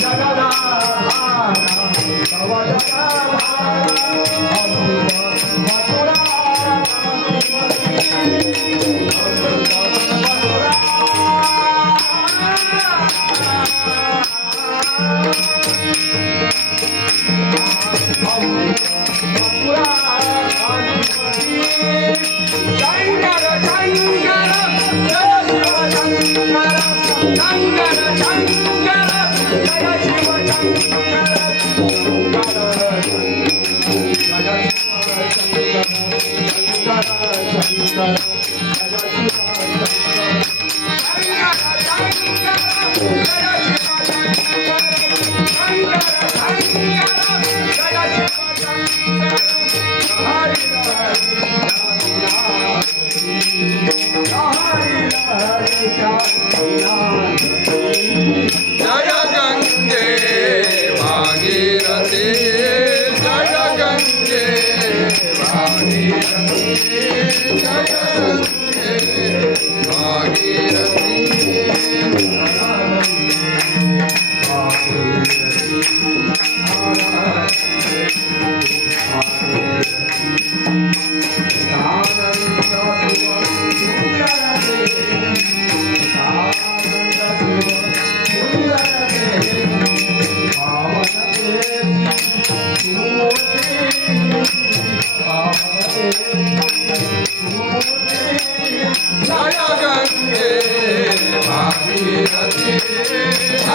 जगदा Baba Baba Hare Krishna. Hare Hare Jaya Deus.